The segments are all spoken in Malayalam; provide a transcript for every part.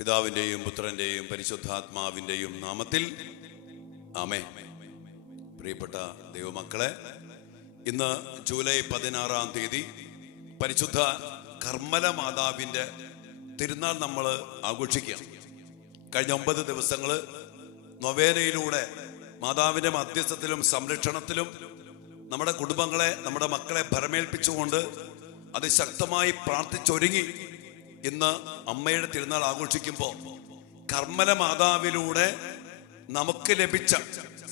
പിതാവിൻ്റെയും പുത്രൻ്റെയും പരിശുദ്ധാത്മാവിൻ്റെയും നാമത്തിൽ ആമേൻ. പ്രിയപ്പെട്ട ദൈവമക്കളെ, ഇന്ന് ജൂലൈ 16 പരിശുദ്ധ കർമ്മല മാതാവിൻ്റെ തിരുനാൾ നമ്മൾ ആഘോഷിക്കുകയാണ്. കഴിഞ്ഞ 9 ദിവസങ്ങൾ നൊവേനയിലൂടെ മാതാവിൻ്റെ മധ്യസ്ഥത്തിലും സംരക്ഷണത്തിലും നമ്മുടെ കുടുംബങ്ങളെ, നമ്മുടെ മക്കളെ ഭരമേൽപ്പിച്ചുകൊണ്ട് അതിശക്തമായി പ്രാർത്ഥിച്ചൊരുങ്ങി ഇന്ന് അമ്മയുടെ തിരുനാൾ ആഘോഷിക്കുമ്പോൾ കർമ്മല മാതാവിലൂടെ നമുക്ക് ലഭിച്ച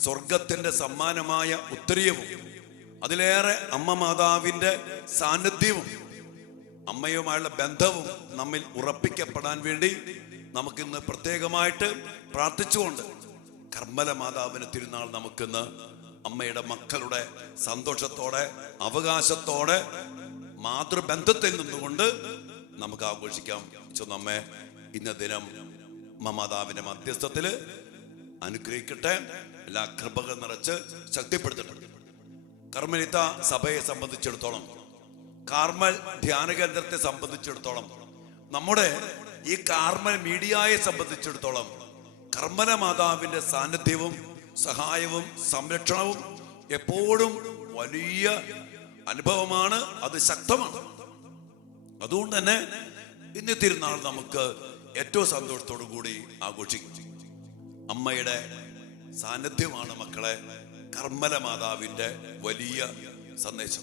സ്വർഗത്തിന്റെ സമ്മാനമായ ഉത്തരീയവും അതിലേറെ അമ്മ മാതാവിൻ്റെ സാന്നിധ്യവും അമ്മയുമായുള്ള ബന്ധവും നമ്മിൽ ഉറപ്പിക്കപ്പെടാൻ വേണ്ടി നമുക്കിന്ന് പ്രത്യേകമായിട്ട് പ്രാർത്ഥിച്ചുകൊണ്ട് കർമ്മല മാതാവിന് തിരുനാൾ നമുക്കിന്ന് അമ്മയുടെ മക്കളുടെ സന്തോഷത്തോടെ അവകാശത്തോടെ മാതൃബന്ധത്തിൽ നിന്നുകൊണ്ട് നമുക്ക് ആഘോഷിക്കാം. നമ്മെ ഇന്ന ദിനം മാതാവിന്റെ മധ്യസ്ഥത്തില് അനുഗ്രഹിക്കട്ടെ, എല്ലാ കൃപകൾ നിറച്ച് ശക്തിപ്പെടുത്തട്ടെ. കർമ്മലിത്ത സഭയെ സംബന്ധിച്ചിടത്തോളം, കാർമൽ ധ്യാന കേന്ദ്രത്തെ സംബന്ധിച്ചിടത്തോളം, നമ്മുടെ ഈ കാർമൽ മീഡിയയെ സംബന്ധിച്ചിടത്തോളം കർമ്മല മാതാവിന്റെ സാന്നിധ്യവും സഹായവും സംരക്ഷണവും എപ്പോഴും വലിയ അനുഭവമാണ്, അത് ശക്തമാണ്. അതുകൊണ്ട് തന്നെ ഇന്ന് തിരുനാൾ നമുക്ക് ഏറ്റവും സന്തോഷത്തോടു കൂടി ആഘോഷിക്കും. അമ്മയുടെ സാന്നിധ്യമാണ് മക്കളെ കർമ്മല മാതാവിൻ്റെ വലിയ സന്ദേശം.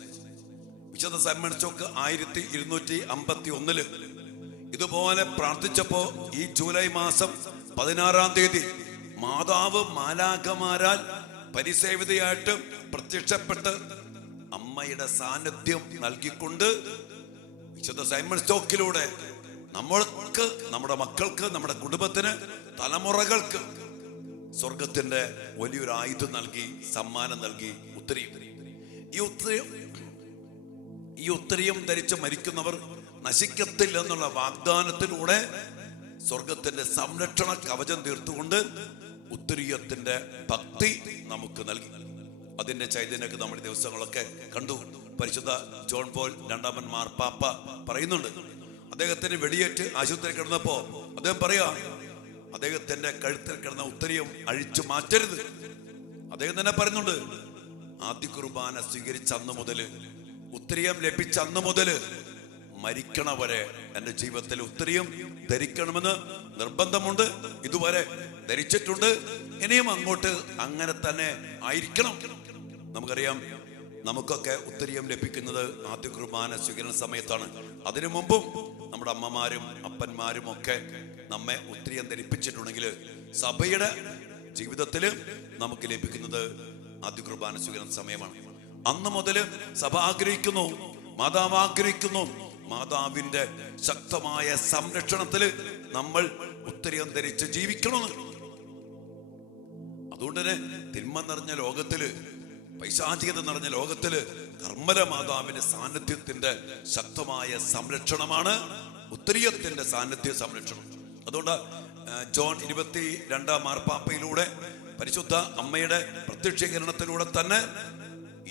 വിശുദ്ധ സൈമൺ സ്റ്റോക്ക് 1251 ഇതുപോലെ പ്രാർത്ഥിച്ചപ്പോ ഈ ജൂലൈ മാസം 16 മാതാവ് മാലാഖമാരാൽ പരിസേവിതയായിട്ട് പ്രത്യക്ഷപ്പെട്ട് അമ്മയുടെ സാന്നിധ്യം നൽകിക്കൊണ്ട് വിശുദ്ധ സൈമൺ സ്റ്റോക്കിലൂടെ നമ്മൾക്ക്, നമ്മുടെ മക്കൾക്ക്, നമ്മുടെ കുടുംബത്തിന്, തലമുറകൾക്ക് സ്വർഗത്തിന്റെ വലിയൊരു ആയുധം നൽകി, സമ്മാനം നൽകി. ഈ ഉത്തരീയം ധരിച്ച് മരിക്കുന്നവർ നശിക്കത്തില്ല എന്നുള്ള വാഗ്ദാനത്തിലൂടെ സ്വർഗത്തിന്റെ സംരക്ഷണ കവചം തീർത്തുകൊണ്ട് ഉത്തരീയത്തിന്റെ ഭക്തി നമുക്ക് നൽകി. അതിന്റെ ചൈതന്യമൊക്കെ നമ്മുടെ ദിവസങ്ങളൊക്കെ കണ്ടു. പരിശുദ്ധ ജോൺ പോൾ രണ്ടാമൻ മാർപ്പാപ്പ പറയുന്നുണ്ട്, അദ്ദേഹത്തിന് വെടിയേറ്റ് ആശുപത്രി കിടന്നപ്പോ അദ്ദേഹം പറയാ, അദ്ദേഹത്തിന്റെ കഴുത്തിൽ കിടന്ന ഉത്തരീയം അഴിച്ചു മാറ്റരുത്. അദ്ദേഹം തന്നെ പറയുന്നുണ്ട്, ആദ്യ കുർബാന സ്വീകരിച്ച അന്ന് മുതല്, ഉത്തരീയം ലഭിച്ച അന്ന് മുതല് മരിക്കണവരെ എന്റെ ജീവിതത്തിൽ ഉത്തരീയം ധരിക്കണമെന്ന് നിർബന്ധമുണ്ട്. ഇതുവരെ ധരിച്ചിട്ടുണ്ട്, ഇനിയും അങ്ങോട്ട് അങ്ങനെ തന്നെ ആയിരിക്കണം. നമുക്കറിയാം, നമുക്കൊക്കെ ഉത്തരീയം ലഭിക്കുന്നത് ആദ്യ കുർബാന സ്വീകരണ സമയത്താണ്. അതിനു മുമ്പും നമ്മുടെ അമ്മമാരും അപ്പന്മാരും ഒക്കെ നമ്മെ ഉത്തരീയം ധരിപ്പിച്ചിട്ടുണ്ടെങ്കിൽ സഭയുടെ ജീവിതത്തിൽ നമുക്ക് ലഭിക്കുന്നത് ആദ്യ കുർബാന സ്വീകരണ സമയമാണ്. അന്ന് മുതൽ സഭ ആഗ്രഹിക്കുന്നു, മാതാവ് ആഗ്രഹിക്കുന്നു, മാതാവിന്റെ ശക്തമായ സംരക്ഷണത്തില് നമ്മൾ ഉത്തരീയം ധരിച്ച് ജീവിക്കണമെന്ന്. അതുകൊണ്ട് തന്നെ തിന്മ നിറഞ്ഞ ലോകത്തില്, പൈശാചികത നിറഞ്ഞ ലോകത്തില് കർമ്മല മാതാവിന്റെ സാന്നിധ്യത്തിന്റെ ശക്തമായ സംരക്ഷണമാണ് ഉത്തരീയത്തിന്റെ സാന്നിധ്യ സംരക്ഷണം. അതുകൊണ്ട് ജോൺ 22 മാർപ്പാപ്പയിലൂടെ പരിശുദ്ധ അമ്മയുടെ പ്രത്യക്ഷീകരണത്തിലൂടെ തന്നെ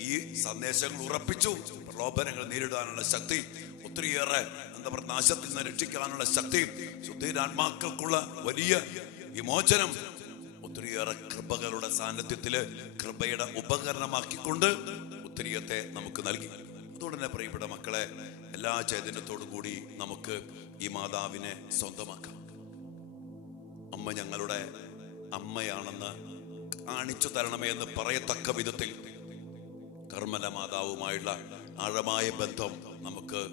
ഈ സന്ദേശങ്ങൾ ഉറപ്പിച്ചു. പ്രലോഭനങ്ങൾ നേരിടാനുള്ള ശക്തി, ഒത്തിരിയേറെ നാശത്തിൽ നിന്ന് രക്ഷിക്കാനുള്ള ശക്തി, ശുദ്ധീരാത്മാക്കൾക്കുള്ള വലിയ വിമോചനം, ഒത്തിരിയേറെ കൃപകളുടെ സാന്നിധ്യത്തില് കൃപയുടെ ഉപകരണമാക്കിക്കൊണ്ട് ഉത്തരീയത്തെ നമുക്ക് നൽകി. അതുകൊണ്ട് തന്നെ പ്രിയപ്പെട്ട മക്കളെ, എല്ലാ ചൈതന്യത്തോടു കൂടി നമുക്ക് ഈ മാതാവിനെ സ്വന്തമാക്കാം. അമ്മ ഞങ്ങളുടെ അമ്മയാണെന്ന് കാണിച്ചു തരണമേ എന്ന് പറയത്തക്ക വിധത്തിൽ കർമ്മല മാതാവുമായുള്ള ആഴമായ ബന്ധം നമുക്ക്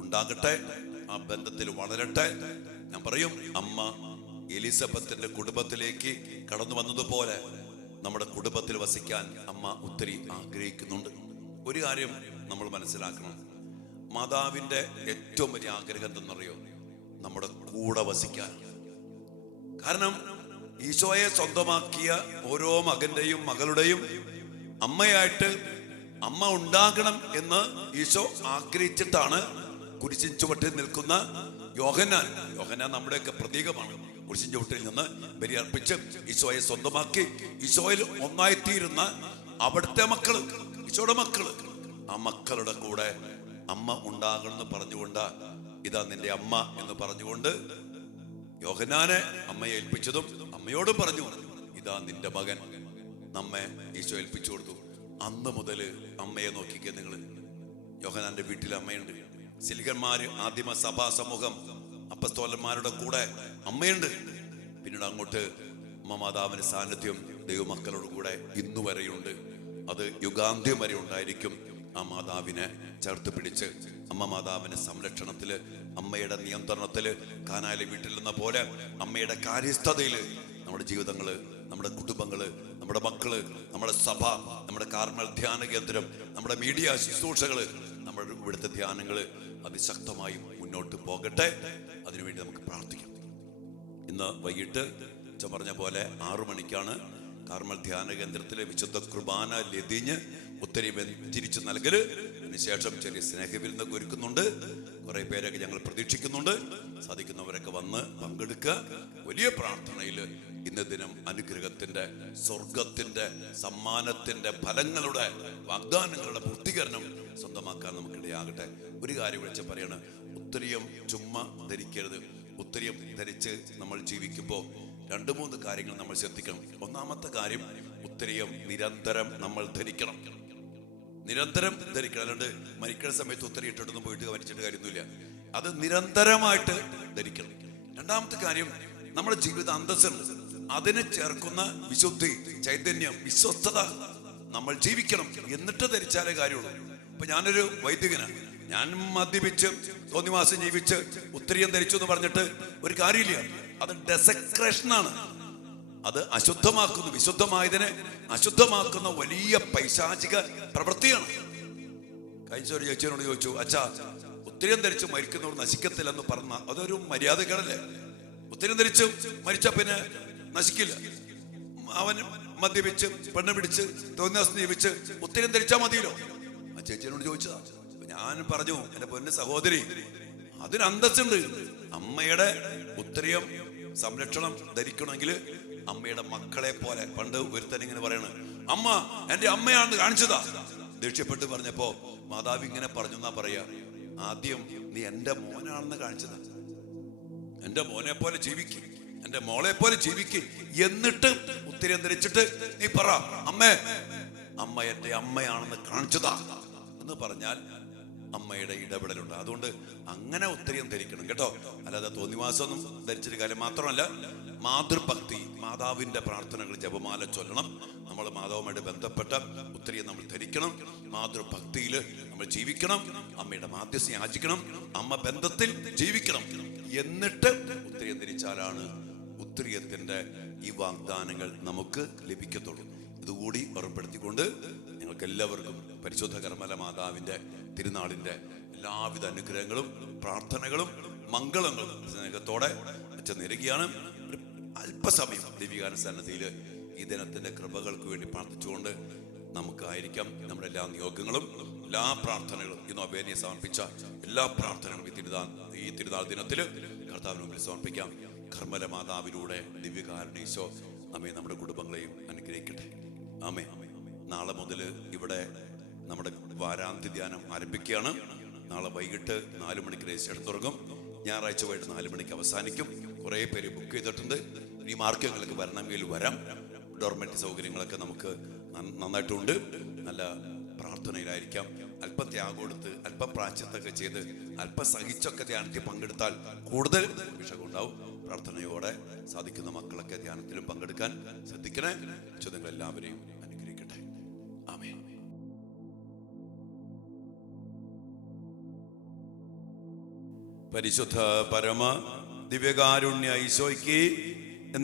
ഉണ്ടാകട്ടെ, ആ ബന്ധത്തിൽ വളരട്ടെ. ഞാൻ പറയും, അമ്മ എലിസബത്തിന്റെ കുടുംബത്തിലേക്ക് കടന്നു വന്നതുപോലെ നമ്മുടെ കുടുംബത്തിൽ വസിക്കാൻ അമ്മ ഒത്തിരി ആഗ്രഹിക്കുന്നുണ്ട്. ഒരു കാര്യം നമ്മൾ മനസ്സിലാക്കണം, മാതാവിന്റെ ഏറ്റവും വലിയ ആഗ്രഹം എന്തെന്നറിയോ? നമ്മുടെ കൂടെ വസിക്കാൻ. കാരണം ഈശോയെ സ്വന്തമാക്കിയ ഓരോ മകന്റെയും മകളുടെയും അമ്മയായിട്ട് അമ്മ ഉണ്ടാകണം എന്ന് ഈശോ ആഗ്രഹിച്ചിട്ടാണ് കുരിശിൻ ചുവട്ടിൽ നിൽക്കുന്ന യോഹന്നാൻ നമ്മുടെയൊക്കെ പ്രതീകമാണ്. കുരിശിൻ ചുവട്ടിൽ നിന്ന് ബലിയർപ്പിച്ച് ഈശോയെ സ്വന്തമാക്കി ഈശോയിൽ ഒന്നായിത്തീരുന്ന അവിടുത്തെ മക്കള്, ഈശോയുടെ മക്കള്, ആ മക്കളുടെ കൂടെ അമ്മ ഉണ്ടാകണമെന്ന് പറഞ്ഞുകൊണ്ട് ഇതാ നിന്റെ അമ്മ എന്ന് പറഞ്ഞുകൊണ്ട് യോഹന്നാനെ അമ്മയെ ഏൽപ്പിച്ചതും അമ്മയോടും പറഞ്ഞു, ഇതാ നിന്റെ മകൻ. നമ്മെ ഈശോ ഏൽപ്പിച്ചു കൊടുത്തു. അന്ന് മുതൽ അമ്മയെ നോക്കിക്കേ നിങ്ങൾ. യോഹന്നാന്റെ വീട്ടിൽ അമ്മയുണ്ട്. സിലിഹന്മാര്, ആദിമ സഭാ സമൂഹം, അപ്പസ്തോലന്മാരുടെ കൂടെ അമ്മയുണ്ട്. പിന്നീട് അങ്ങോട്ട് അമ്മ മാതാവിന്റെ സാന്നിധ്യം ദൈവമക്കളോട് കൂടെ ഇന്നു വരെയുണ്ട്. അത് യുഗാന്ത്യം വരെ ഉണ്ടായിരിക്കും. ആ മാതാവിനെ ചേർത്ത് പിടിച്ച് അമ്മ മാതാവിന്റെ സംരക്ഷണത്തില്, അമ്മയുടെ നിയന്ത്രണത്തില്, കാനായിലെ വീട്ടിൽ നിന്ന പോലെ അമ്മയുടെ കാര്യസ്ഥതയില് നമ്മുടെ ജീവിതങ്ങള്, നമ്മുടെ കുടുംബങ്ങള്, നമ്മുടെ മക്കള്, നമ്മുടെ സഭ, നമ്മുടെ കാർമൽ ധ്യാന കേന്ദ്രം, നമ്മുടെ മീഡിയ ശുശ്രൂഷകള്, നമ്മുടെ ഇവിടുത്തെ ധ്യാനങ്ങള് അതിശക്തമായി മുന്നോട്ട് പോകട്ടെ. അതിനുവേണ്ടി നമുക്ക് പ്രാർത്ഥിക്കാം. ഇന്ന് വൈകിട്ട് പറഞ്ഞ പോലെ 6 മണിക്കാണ് കാർമൽ ധ്യാന കേന്ദ്രത്തിലെ വിശുദ്ധ കുർബാന ലതിഞ്ഞ് ഒത്തിരി തിരിച്ചു നൽകല്. അതിനുശേഷം ചെറിയ സ്നേഹവിരുന്നൊക്കെ ഒരുക്കുന്നുണ്ട്. കുറെ പേരൊക്കെ ഞങ്ങൾ പ്രതീക്ഷിക്കുന്നുണ്ട്. സാധിക്കുന്നവരൊക്കെ വന്ന് പങ്കെടുക്കുക. വലിയ പ്രാർത്ഥനയിൽ ഇന്ന ദിനം അനുഗ്രഹത്തിന്റെ, സ്വർഗത്തിന്റെ, സമ്മാനത്തിന്റെ, ഫലങ്ങളുടെ, വാഗ്ദാനങ്ങളുടെ പൂർത്തീകരണം സ്വന്തമാക്കാൻ നമുക്കിടയാകട്ടെ. ഒരു കാര്യം വിളിച്ച് പറയാണ്, ഉത്തരീയം ചുമ്മാ ധരിക്കരുത്. ഉത്തരീയം ധരിച്ച് നമ്മൾ ജീവിക്കുമ്പോൾ 2-3 കാര്യങ്ങൾ നമ്മൾ ശ്രദ്ധിക്കണം. ഒന്നാമത്തെ കാര്യം, ഉത്തരീയം നിരന്തരം നമ്മൾ ധരിക്കണം. നിരന്തരം ധരിക്കണം. അല്ലാണ്ട് മരിക്കുന്ന സമയത്ത് ഉത്തരി ഇട്ടിട്ടൊന്നും പോയിട്ട് മരിച്ചിട്ട് കാര്യമൊന്നുമില്ല. അത് നിരന്തരമായിട്ട് ധരിക്കണം. രണ്ടാമത്തെ കാര്യം, നമ്മുടെ ജീവിത അന്തസ്സുണ്ട്. അതിനെ ചേർക്കുന്ന വിശുദ്ധി, ചൈതന്യം, വിശ്വസ്തത നമ്മൾ ജീവിക്കണം. എന്നിട്ട് ധരിച്ചാലേ കാര്യമുള്ളൂ. ഇപ്പൊ ഞാനൊരു വൈദികനാണ്. ഞാൻ മദ്യപിച്ച് തോന്നിവാസം ജീവിച്ച് ഉത്തരീയം ധരിച്ചു എന്ന് പറഞ്ഞിട്ട് ഒരു കാര്യമില്ല. അത് ഡെസക്രേഷനാണ്. അത് അശുദ്ധമാക്കുന്നു. വിശുദ്ധമായതിനെ അശുദ്ധമാക്കുന്ന വലിയ പൈശാചിക പ്രവൃത്തിയാണ്. കഴിഞ്ഞ ഒരു ചേച്ചിയോട് ചോദിച്ചു, അച്ഛാ, ഉത്തരീയം ധരിച്ച് മരിക്കുന്നവർ നശിക്കത്തില്ലെന്ന് പറഞ്ഞ അതൊരു മര്യാദകേടല്ലേ? ഉത്തരീയം ധരിച്ച് മരിച്ച പിന്നെ നശിക്കില്ല. അവൻ മദ്യപിച്ച് പെണ്ണ് പിടിച്ച് തോന്നിവാസം ജീവിച്ച് ഉത്തരീയം ധരിച്ചാൽ മതിയല്ലോ. ആ ചേച്ചിയോട് ചോദിച്ചതാ. ഞാൻ പറഞ്ഞു, എന്റെ പൊന്നു സഹോദരി, അതിന് അന്തസ്സുണ്ട്. അമ്മയുടെ ഉത്തരീയം സംരക്ഷണം ധരിക്കണമെങ്കിൽ അമ്മയുടെ മക്കളെ പോലെ. പണ്ട് ഒരുത്തൻ ഇങ്ങനെ പറയണ, അമ്മ എന്റെ അമ്മയാണെന്ന് കാണിച്ചതാ. ദേഷ്യപ്പെട്ട് പറഞ്ഞപ്പോ മാതാവ് ഇങ്ങനെ പറഞ്ഞു എന്നാ പറയാ, ആദ്യം നീ എന്റെ മോനാണെന്ന് കാണിച്ചതാ. എന്റെ മോനെ പോലെ ജീവിക്കും, എന്റെ മോളെ പോലെ ജീവിക്കും, എന്നിട്ട് ഉത്തരീയം ധരിച്ചിട്ട് നീ പറ, അമ്മ എന്റെ അമ്മയാണെന്ന് കാണിച്ചതാ എന്ന് പറഞ്ഞാൽ അമ്മയുടെ ഇടപെടലുണ്ട്. അതുകൊണ്ട് അങ്ങനെ ഉത്തരീയം ധരിക്കണം കേട്ടോ. അല്ലാതെ തോന്നിവാസമൊന്നും ധരിച്ചൊരു കാര്യം മാത്രമല്ല, മാതൃഭക്തി, മാതാവിന്റെ പ്രാർത്ഥനകൾ, ജപമാല ചൊല്ലണം. നമ്മൾ മാതാവുമായിട്ട് ബന്ധപ്പെട്ട ഉത്തരീയം നമ്മൾ ധരിക്കണം. മാതൃഭക്തിയിൽ നമ്മൾ ജീവിക്കണം. അമ്മയുടെ മാധ്യസ്ഥ യാചിക്കണം. അമ്മ ബന്ധത്തിൽ ജീവിക്കണം. എന്നിട്ട് ഉത്തരീയം ധരിച്ചാലാണ് ഉത്തരീയത്തിന്റെ ഈ വാഗ്ദാനങ്ങൾ നമുക്ക് ലഭിക്കത്തുള്ളൂ. ഇതുകൂടി ഓർമ്മപ്പെടുത്തിക്കൊണ്ട് നിങ്ങൾക്ക് എല്ലാവർക്കും പരിശുദ്ധ കർമ്മല മാതാവിന്റെ തിരുനാളിന്റെ എല്ലാവിധ അനുഗ്രഹങ്ങളും പ്രാർത്ഥനകളും മംഗളങ്ങളും സ്നേഹത്തോടെ അച്ഛൻ നേരുകയാണ്. അല്പസമയം ദൈവികാന സന്നദ്ധിയിൽ ഈ ദിനത്തിന്റെ കൃപകൾക്ക് വേണ്ടി പ്രാർത്ഥിച്ചുകൊണ്ട് നമുക്കായിരിക്കാം നമ്മുടെ എല്ലാ നിയോഗങ്ങളും, എല്ലാ പ്രാർത്ഥനകളും, ഇന്ന് അഭേനെ സമർപ്പിച്ച എല്ലാ പ്രാർത്ഥനകളും ഈ തിരുനാൾ ദിനത്തില് കർത്താവിന് മുമ്പിൽ സമർപ്പിക്കാം. കർമ്മല മാതാവിലൂടെ ദിവ്യകാരുണ്യ നമ്മെ, നമ്മുടെ കുടുംബങ്ങളെയും അനുഗ്രഹിക്കട്ടെ. ആമേ. നാളെ മുതൽ ഇവിടെ നമ്മുടെ വാരാന്ത്യ ധ്യാനം ആരംഭിക്കുകയാണ്. നാളെ വൈകിട്ട് 4 മണിക്ക് രജിസ്റ്റർ തുടങ്ങും. ഞായറാഴ്ച വൈകിട്ട് 4 മണിക്ക് അവസാനിക്കും. കുറേ പേര് ബുക്ക് ചെയ്തിട്ടുണ്ട്. ഈ മാർക്കങ്ങൾക്ക് വരണമെങ്കിൽ വരാം. ഡോർമെന്റ് സൗകര്യങ്ങളൊക്കെ നമുക്ക് നന്നായിട്ടുണ്ട്. നല്ല പ്രാർത്ഥനയിലായിരിക്കാം. അല്പം ത്യാഗം കൊടുത്ത്, അല്പം പ്രായശ്ചിത്തമൊക്കെ ചെയ്ത്, അല്പം സഹിച്ചൊക്കെ ധ്യാനത്തിൽ പങ്കെടുത്താൽ കൂടുതൽ അഭിഷേകം ഉണ്ടാവും. പ്രാർത്ഥനയോടെ സാധിക്കുന്ന മക്കളൊക്കെ ധ്യാനത്തിലും പങ്കെടുക്കാൻ ശ്രദ്ധിക്കണേ. നിങ്ങൾ എല്ലാവരെയും അനുഗ്രഹിക്കട്ടെ. ആമേൻ. പരിശുദ്ധ പരമ ദിവ്യകാരുണ്യ ഈശോയ്ക്ക്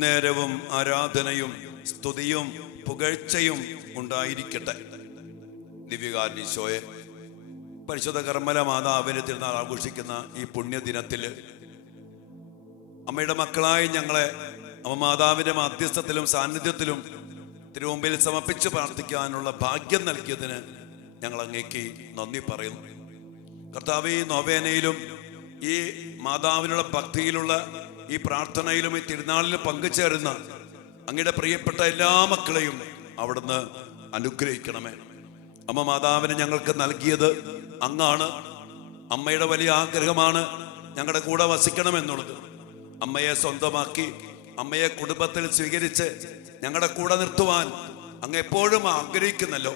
നേരവും ആരാധനയും സ്തുതിയും പുകഴ്ചയും ഉണ്ടായിരിക്കട്ടെ. ദിവ്യകാരുണ്യ ഈശോയെ, പരിശുദ്ധ കർമ്മല മാതാവിന്റെ തിരുനാൾ ആഘോഷിക്കുന്ന ഈ പുണ്യദിനത്തില് അമ്മയുടെ മക്കളായി ഞങ്ങളെ അമ്മ മാതാവിന്റെ മധ്യസ്ഥത്തിലും സാന്നിധ്യത്തിലും തിരുമുമ്പിൽ സമർപ്പിച്ച് പ്രാർത്ഥിക്കാനുള്ള ഭാഗ്യം നൽകിയതിന് ഞങ്ങൾ അങ്ങേക്ക് നന്ദി പറയുന്നു. കർത്താവേ, ഈ നൊവേനയിലും ഈ മാതാവിനുള്ള ഭക്തിയിലുള്ള ഈ പ്രാർത്ഥനയിലും ഈ തിരുനാളിലും പങ്കുചേരുന്ന അങ്ങയുടെ പ്രിയപ്പെട്ട എല്ലാ മക്കളെയും അവിടുന്ന് അനുഗ്രഹിക്കണമേ. അമ്മ മാതാവിനെ ഞങ്ങൾക്ക് നൽകിയത് അങ്ങാണ്. അമ്മയുടെ വലിയ ആഗ്രഹമാണ് ഞങ്ങളുടെ കൂടെ വസിക്കണമെന്നുള്ളത്. അമ്മയെ സ്വന്തമാക്കി അമ്മയെ കുടുംബത്തിൽ സ്വീകരിച്ച് ഞങ്ങളുടെ കൂടെ നിർത്തുവാൻ അങ്ങ് എപ്പോഴും ആഗ്രഹിക്കുന്നല്ലോ.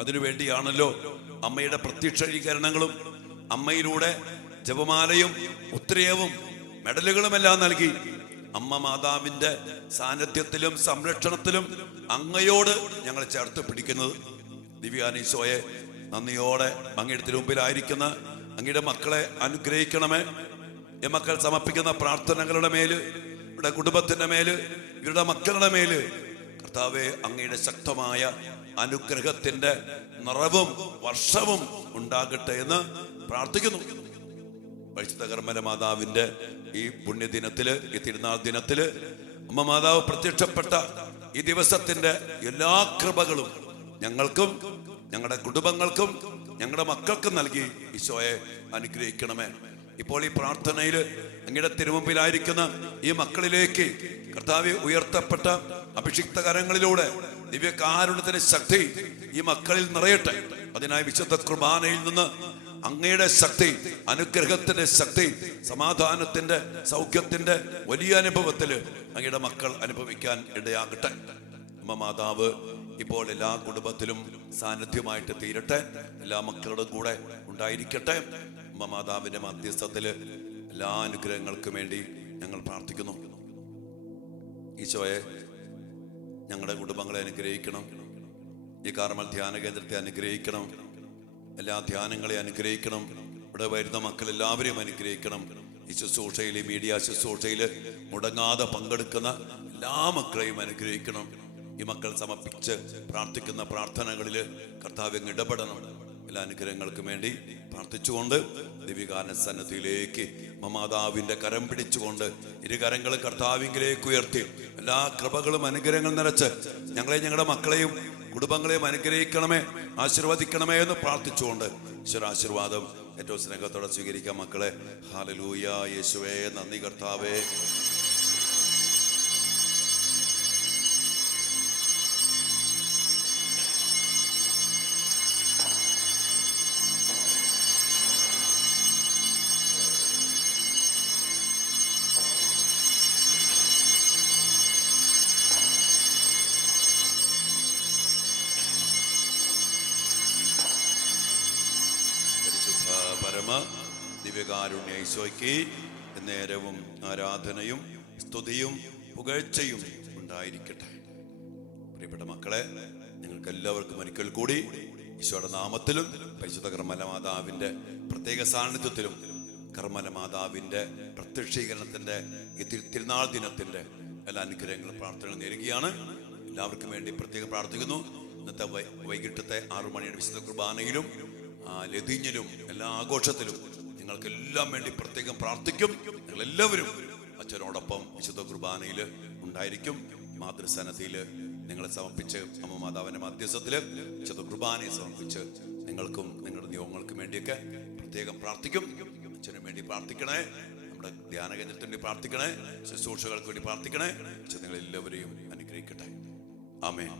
അതിനുവേണ്ടിയാണല്ലോ അമ്മയുടെ പ്രത്യക്ഷീകരണങ്ങളും അമ്മയിലൂടെ ജപമാലയും ഉത്തരയവും മെഡലുകളുമെല്ലാം നൽകി അമ്മ മാതാവിന്റെ സാന്നിധ്യത്തിലും സംരക്ഷണത്തിലും അങ്ങയോട് ഞങ്ങൾ ചേർത്ത് പിടിക്കുന്നത്. ദിവ്യാനീശോയെ, നന്ദിയോടെ അങ്ങയുടെ തിരുമുമ്പിലായിരിക്കുന്ന അങ്ങയുടെ മക്കളെ അനുഗ്രഹിക്കണമേ. ഈ മക്കൾ സമർപ്പിക്കുന്ന പ്രാർത്ഥനകളുടെ മേല്, ഇവരുടെ കുടുംബത്തിന്റെ മേല്, ഇവരുടെ മക്കളുടെ മേല് കർത്താവേ അങ്ങയുടെ ശക്തമായ അനുഗ്രഹത്തിന്റെ നിറവും വർഷവും ഉണ്ടാകട്ടെ എന്ന് പ്രാർത്ഥിക്കുന്നു. പരിശുദ്ധ കർമ്മല മാതാവിന്റെ ഈ പുണ്യദിനത്തില്, ഈ തിരുനാൾ ദിനത്തില് അമ്മ മാതാവ് പ്രത്യക്ഷപ്പെട്ട ഈ ദിവസത്തിന്റെ എല്ലാ കൃപകളും ഞങ്ങൾക്കും ഞങ്ങളുടെ കുടുംബങ്ങൾക്കും ഞങ്ങളുടെ മക്കൾക്കും നൽകി ഈശോയെ അനുഗ്രഹിക്കണമേ. ഇപ്പോൾ ഈ പ്രാർത്ഥനയിൽ അങ്ങയുടെ തിരുമുമ്പിലായിരിക്കുന്ന ഈ മക്കളിലേക്ക് കർത്താവെ ഉയർത്തപ്പെട്ട അഭിഷിക്ത കരങ്ങളിലൂടെ ദിവ്യകാരുണ്യത്തിന്റെ ശക്തി ഈ മക്കളിൽ നിറയട്ടെ. അതിനായി വിശുദ്ധ കുർബാനയിൽ നിന്ന് അങ്ങയുടെ ശക്തി, അനുഗ്രഹത്തിന്റെ ശക്തി, സമാധാനത്തിന്റെ, സൗഖ്യത്തിന്റെ വലിയ അനുഭവത്തിൽ അങ്ങയുടെ മക്കൾ അനുഭവിക്കാൻ ഇടയാകട്ടെ. അമ്മ മാതാവ് ഇപ്പോൾ എല്ലാ കുടുംബത്തിലും സാന്നിധ്യമായിട്ട് തീരട്ടെ. എല്ലാ മക്കളുടെ കൂടെ ഉണ്ടായിരിക്കട്ടെ. അമ്മ മാതാവിന്റെ മധ്യസ്ഥത്തില് എല്ലാ അനുഗ്രഹങ്ങൾക്കും വേണ്ടി ഞങ്ങൾ പ്രാർത്ഥിക്കുന്നു. ഈശോയെ, ഞങ്ങളുടെ കുടുംബങ്ങളെ അനുഗ്രഹിക്കണം. ഈ കാർമൽ ധ്യാന കേന്ദ്രത്തെ അനുഗ്രഹിക്കണം. എല്ലാ ധ്യാനങ്ങളെ അനുഗ്രഹിക്കണം. ഇവിടെ വരുന്ന മക്കൾ എല്ലാവരെയും അനുഗ്രഹിക്കണം. ഈ ശുശ്രൂഷയിൽ, ഈ മീഡിയ ശുശ്രൂഷയിൽ മുടങ്ങാതെ പങ്കെടുക്കുന്ന എല്ലാ മക്കളെയും അനുഗ്രഹിക്കണം. ഈ മക്കൾ സമർപ്പിച്ച് പ്രാർത്ഥിക്കുന്ന പ്രാർത്ഥനകളിൽ കർത്താവ് ഇടപെടണം. എല്ലാ അനുഗ്രഹങ്ങൾക്കും വേണ്ടി പ്രാർത്ഥിച്ചുകൊണ്ട് ദിവ്യകാരുണ്യ സന്നിധിയിലേക്ക് മാതാവിന്റെ കരം പിടിച്ചുകൊണ്ട് ഇരുകരങ്ങൾ കർത്താവിലേക്ക് ഉയർത്തി എല്ലാ കൃപകളും അനുഗ്രഹങ്ങളും നിറച്ച് ഞങ്ങളെ, ഞങ്ങളുടെ മക്കളെയും കുടുംബങ്ങളെയും അനുഗ്രഹിക്കണമേ, ആശീർവദിക്കണമേ എന്ന് പ്രാർത്ഥിച്ചുകൊണ്ട് ഈശ്വരാശീർവാദം ഏറ്റവും സ്നേഹത്തോടെ സ്വീകരിക്കാം. മക്കളെ, ഹല്ലേലൂയ. യേശുവേ, നന്ദി കർത്താവേ. പരമ ദിവ്യകാരുണ്യ ഈശോയ്ക്ക് നേരവും ആരാധനയും സ്തുതിയും പുകഴ്ചയും ഉണ്ടായിരിക്കട്ടെ. പ്രിയപ്പെട്ട മക്കളെ, നിങ്ങൾക്ക് എല്ലാവർക്കും ഒരിക്കൽ കൂടി ഈശോയുടെ നാമത്തിലും പരിശുദ്ധ കർമ്മല മാതാവിന്റെ പ്രത്യേക സാന്നിധ്യത്തിലും കർമ്മല മാതാവിന്റെ പ്രത്യക്ഷീകരണത്തിന്റെ ഈ തിരുനാൾ ദിനത്തിന്റെ എല്ലാ അനുഗ്രഹങ്ങളും പ്രാർത്ഥനകളും നേരുകയാണ്. എല്ലാവർക്കും വേണ്ടി പ്രത്യേകം പ്രാർത്ഥിക്കുന്നു. ഇന്നത്തെ വൈകിട്ടത്തെ 6 മണിയുടെ വിശുദ്ധ കുർബാനയിലും ലതീഞ്ഞിലും എല്ലാ ആഘോഷത്തിലും നിങ്ങൾക്കെല്ലാം വേണ്ടി പ്രത്യേകം പ്രാർത്ഥിക്കും. നിങ്ങൾ എല്ലാവരും അച്ഛനോടൊപ്പം വിശുദ്ധ കുർബാനയിൽ ഉണ്ടായിരിക്കും. മാതൃസന്നദ്ധിയിൽ നിങ്ങളെ സമർപ്പിച്ച് അമ്മ മാതാവിന്റെ മധ്യസ്ഥത്തില് വിശുദ്ധ കുർബാനയെ സമർപ്പിച്ച് നിങ്ങൾക്കും നിങ്ങളുടെ നിയോഗങ്ങൾക്കും വേണ്ടിയൊക്കെ പ്രത്യേകം പ്രാർത്ഥിക്കും. അച്ഛനും വേണ്ടി പ്രാർത്ഥിക്കണേ. നമ്മുടെ ധ്യാന കേന്ദ്രത്തിന് വേണ്ടി പ്രാർത്ഥിക്കണേ. ശുശ്രൂഷകൾക്ക് വേണ്ടി പ്രാർത്ഥിക്കണേ. അച്ഛൻ നിങ്ങളെല്ലാവരെയും അനുഗ്രഹിക്കട്ടെ. ആമേൻ.